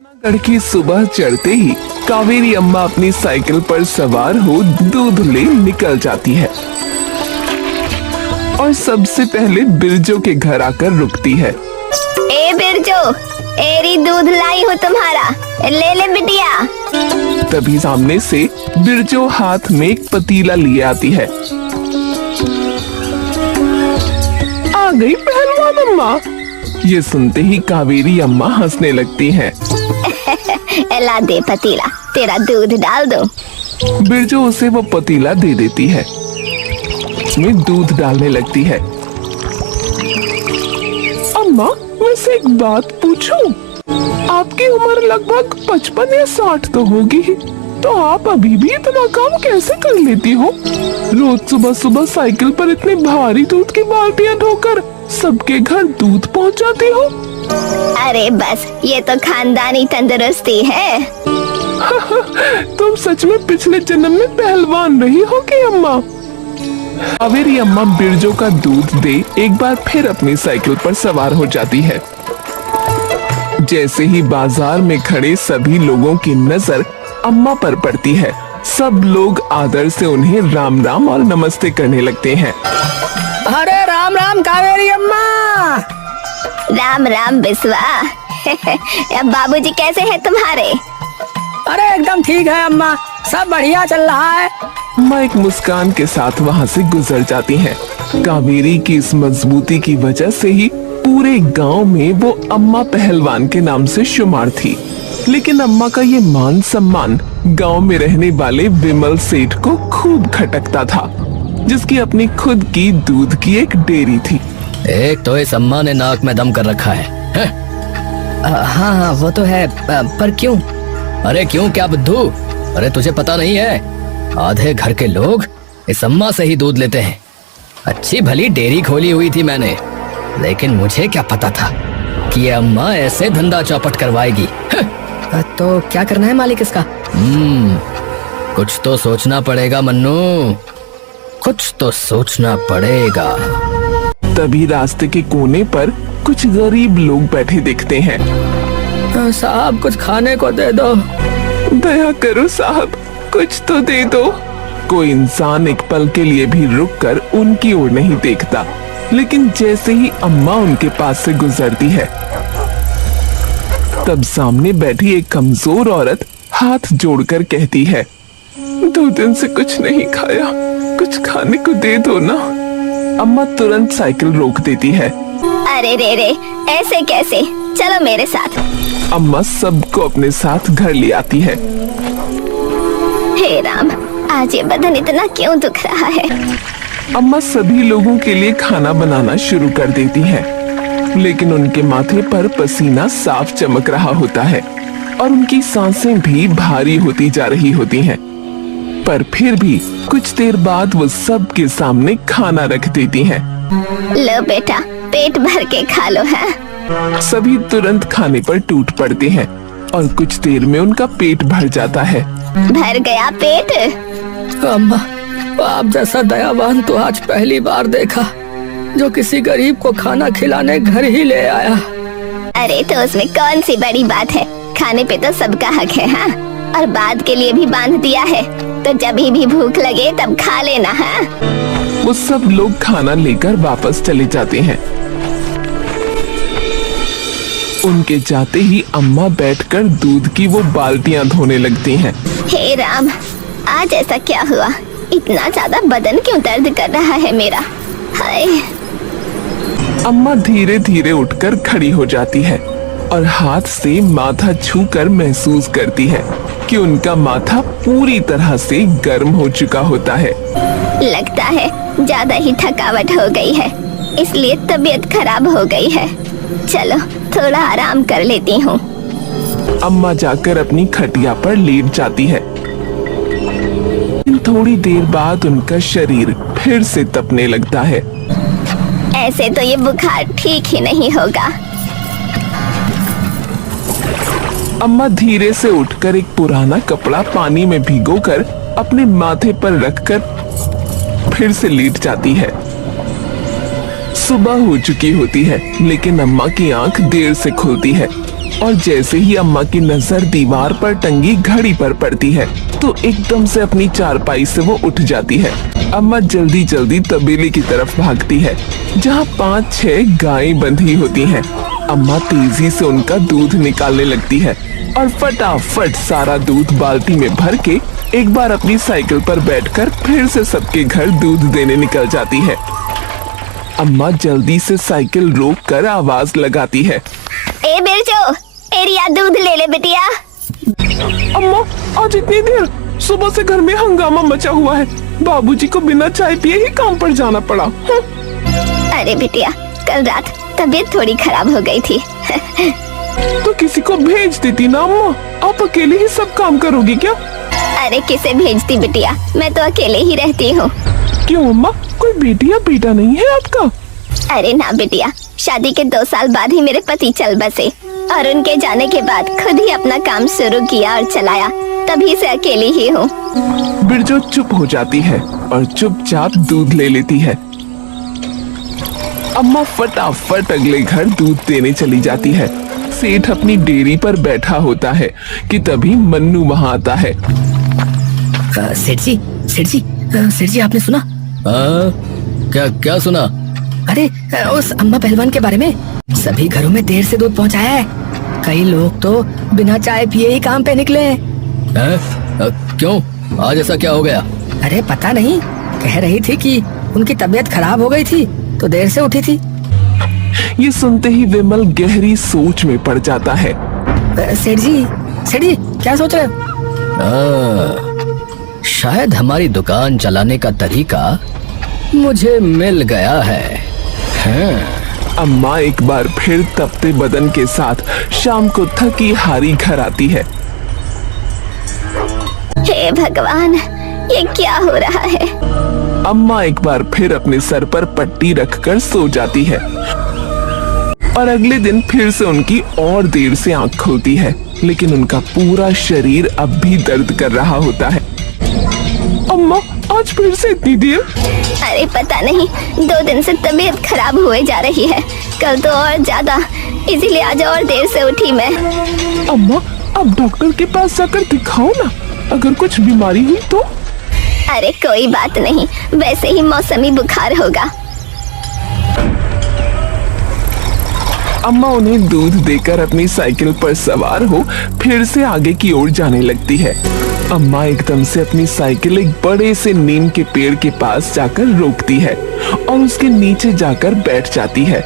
गढ़ की सुबह चढ़ते ही कावेरी अम्मा अपनी साइकिल पर सवार हो दूध ले निकल जाती है और सबसे पहले बिरजो के घर आकर रुकती है। ए बिरजो, एरी दूध लाई हूँ तुम्हारा, ले ले बिटिया। तभी सामने से बिरजो हाथ में एक पतीला लिए आती है। आ गई पहलवान अम्मा। ये सुनते ही कावेरी अम्मा हंसने लगती हैं। ला दे पतीला, तेरा दूध डाल दो। बिरजो उसे वो पतीला दे देती है, उसमें दूध डालने लगती है। अम्मा, वैसे एक बात पूछूं? आपकी उम्र लगभग 55 या 60 तो होगी, तो आप अभी भी इतना काम कैसे कर लेती हो? रोज सुबह सुबह साइकिल पर इतने भारी दूध की बाल्टियां ढोकर सबके घर दूध पहुंचाती हो? अरे बस, ये तो खानदानी तंदुरुस्ती है। तुम सच में पिछले जन्म में पहलवान रही हो कि अम्मा? कावेरी अम्मा बिरजो का दूध दे एक बार फिर अपनी साइकिल पर सवार हो जाती है। जैसे ही बाजार में खड़े सभी लोगों की नजर अम्मा पर पड़ती है, सब लोग आदर से उन्हें राम राम और नमस्ते करने लगते हैं। अरे राम राम कावेरी अम्मा। राम राम बिस्वा। बाबूजी कैसे हैं तुम्हारे? अरे एकदम ठीक है अम्मा, सब बढ़िया चल रहा है। अम्मा एक मुस्कान के साथ वहाँ से गुजर जाती हैं। कावेरी की इस मजबूती की वजह से ही पूरे गांव में वो अम्मा पहलवान के नाम से शुमार थी। लेकिन अम्मा का ये मान सम्मान गांव में रहने वाले विमल सेठ को खूब खटकता था, जिसकी अपनी खुद की दूध की एक डेयरी थी। एक तो इस अम्मा ने नाक में दम कर रखा है। हाँ हाँ वो तो है, पर क्यों? अरे क्यों क्या बुद्धू? अरे तुझे पता नहीं है, आधे घर के लोग इस अम्मा से ही दूध लेते हैं। अच्छी भली डेयरी खोली हुई थी मैंने, लेकिन मुझे क्या पता था कि ये अम्मा ऐसे धंधा चौपट करवाएगी। तो क्या करना है मालिक इसका? कुछ तो सोचना पड़ेगा मन्नू, कुछ तो सोचना पड़ेगा। तभी रास्ते के कोने पर कुछ गरीब लोग बैठे दिखते हैं। साहब कुछ खाने को दे दो। दया करो साहब, कुछ तो दे दो। कोई इंसान एक पल के लिए भी रुककर उनकी ओर नहीं देखता, लेकिन जैसे ही अम्मा उनके पास से गुजरती है, तब सामने बैठी एक कमजोर औरत हाथ जोड़कर कहती है, 2 दिन से कुछ नहीं खाया, कुछ खाने को दे दो ना। अम्मा तुरंत साइकिल रोक देती है। अरे रे रे, ऐसे कैसे? चलो मेरे साथ। अम्मा सबको अपने साथ घर ले आती है। हे राम, आज ये बदन इतना क्यों दुख रहा है? अम्मा सभी लोगों के लिए खाना बनाना शुरू कर देती हैं, लेकिन उनके माथे पर पसीना साफ चमक रहा होता है और उनकी सांसें भी भारी होती जा रही होती हैं। पर फिर भी कुछ देर बाद वो सबके सामने खाना रख देती हैं। लो बेटा, पेट भर के खा लो। है सभी तुरंत खाने पर टूट पड़ते हैं और कुछ देर में उनका पेट भर जाता है। भर गया पेट? अम्मा, आप जैसा दयावान तो आज पहली बार देखा, जो किसी गरीब को खाना खिलाने घर ही ले आया। अरे तो उसमें कौन सी बड़ी बात है, खाने पे तो सबका हक है। हाँ, और बाद के लिए भी बांध दिया है, तो जब भी भूख लगे तब खा लेना। हाँ, वो सब लोग खाना लेकर वापस चले जाते हैं। उनके जाते ही अम्मा बैठकर दूध की वो बाल्टियां धोने लगती हैं। हे राम, आज ऐसा क्या हुआ? इतना ज्यादा बदन क्यों दर्द कर रहा है मेरा? हाय। अम्मा धीरे धीरे उठकर खड़ी हो जाती है और हाथ से माथा छूकर महसूस करती है कि उनका माथा पूरी तरह से गर्म हो चुका होता है। लगता है ज्यादा ही थकावट हो गई है, इसलिए तबीयत खराब हो गई है। चलो थोड़ा आराम कर लेती हूँ। अम्मा जाकर अपनी खटिया पर लेट जाती है। थोड़ी देर बाद उनका शरीर फिर से तपने लगता है। ऐसे तो ये बुखार ठीक ही नहीं होगा। अम्मा धीरे से उठकर एक पुराना कपड़ा पानी में भिगोकर अपने माथे पर रखकर फिर से लेट जाती है। सुबह हो चुकी होती है, लेकिन अम्मा की आंख देर से खुलती है। और जैसे ही अम्मा की नजर दीवार पर टंगी घड़ी पर पड़ती है तो एकदम से अपनी चारपाई से वो उठ जाती है। अम्मा जल्दी जल्दी तबेले की तरफ भागती है जहाँ 5-6 गायें बंधी होती हैं। अम्मा तेजी से उनका दूध निकालने लगती है और फटाफट सारा दूध बाल्टी में भर के एक बार अपनी साइकिल पर बैठकर फिर से सबके घर दूध देने निकल जाती है। अम्मा जल्दी से साइकिल रोक कर आवाज लगाती है, ए बिरजो, एरिया दूध ले ले बिटिया। अम्मा आज इतनी देर, सुबह से घर में हंगामा मचा हुआ है। बाबूजी को बिना चाय पिए ही काम पर जाना पड़ा। अरे बिटिया, कल रात तबीयत थोड़ी खराब हो गई थी। तो किसी को भेज देती ना अम्मा, आप अकेले ही सब काम करोगी क्या? अरे किसे भेजती बिटिया, मैं तो अकेले ही रहती हूँ। क्यों अम्मा, कोई बेटी या बेटा नहीं है आपका? अरे ना बिटिया, शादी के 2 साल बाद ही मेरे पति चल बसे और उनके जाने के बाद खुद ही अपना काम शुरू किया और चलाया, तभी से अकेली ही हूँ। बिरजो चुप हो जाती है और चुपचाप दूध ले लेती है। अम्मा फटाफट अगले घर दूध देने चली जाती है। सेठ अपनी डेयरी पर बैठा होता है कि तभी मन्नू वहाँ आता है। सेठ जी आपने सुना? क्या सुना? अरे उस अम्मा पहलवान के बारे में। सभी घरों में देर से दूध पहुंचाया है। कई लोग तो बिना चाय पिए ही काम पे निकले हैं। क्यों, आज ऐसा क्या हो गया? अरे पता नहीं, कह रही थी कि उनकी तबीयत खराब हो गई थी तो देर से उठी थी। ये सुनते ही विमल गहरी सोच में पड़ जाता है। सेठ जी क्या सोच रहे हो? शायद हमारी दुकान चलाने का तरीका मुझे मिल गया है। अम्मा एक बार फिर तपते बदन के साथ शाम को थकी हारी घर आती है। हे भगवान, ये क्या हो रहा है? अम्मा एक बार फिर अपने सर पर पट्टी रखकर सो जाती है और अगले दिन फिर से उनकी और देर से आंख खुलती है, लेकिन उनका पूरा शरीर अब भी दर्द कर रहा होता है। अम्मा आज फिर से इतनी देर? अरे पता नहीं, 2 दिन से तबीयत खराब हुए जा रही है, कल तो और ज्यादा, इसीलिए आज और देर से उठी मैं। अम्मा अब डॉक्टर के पास जाकर दिखाओ ना, अगर कुछ बीमारी हुई तो। अरे कोई बात नहीं, वैसे ही मौसमी बुखार होगा। अम्मा उन्हें दूध देकर अपनी साइकिल पर सवार हो फिर से आगे की ओर जाने लगती है। अम्मा एकदम से अपनी साइकिल एक बड़े से नीम के पेड़ के पास जाकर रोकती है और उसके नीचे जाकर बैठ जाती है।